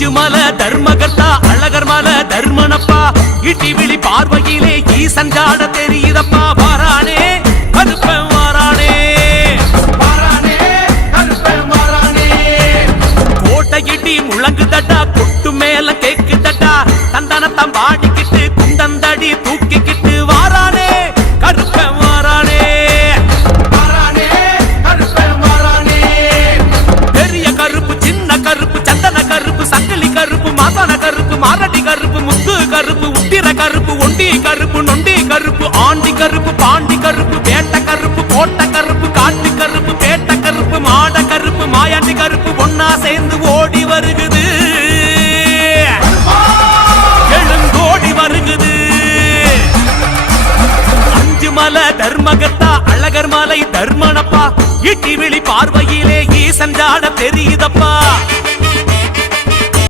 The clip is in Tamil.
அஞ்சு மலை தர்மகர்த்தா அழகர் மலை தர்மனப்பா இட்டி விழி பார்வையிலே ஈசன் ஜாட தெரியுதப்பா வாரானே கருப்பன் வாரானே கோட்டை இட்டி முழங்கு தட்டா கொட்டு மேல கேக்கு தட்டா தந்தனத்தம் பாடிக்கிட்டு குண்டந்தடி தூக்கிக்கிட்டு வாரானே கருப்பன் வாரானே பெரிய கருப்பு சின்ன கருப்பு சந்தன கருப்பு சங்கிலி கருப்பு மாசான கருப்பு மாரடி கருப்பு முத்து கருப்பு உத்திர கருப்பு ஒண்டி கருப்பு நொண்டி கருப்பு ஆண்டி கருப்பு பாண்டி கருப்பு வேட்ட கருப்பு கோட்ட கருப்பு காட்டு கருப்பு பேட்ட கருப்பு மாட கருப்பு மாயாண்டி கருப்பு ஒன்னா சேர்ந்து ஓடி வருகுது எழுங்கோடி வருகுது அஞ்சு மலை தர்மகர்த்தா அழகர் மலை தர்மனப்பா இட்டி விழி பார்வையிலே ஈசன் ஜாட தெரியுதப்பா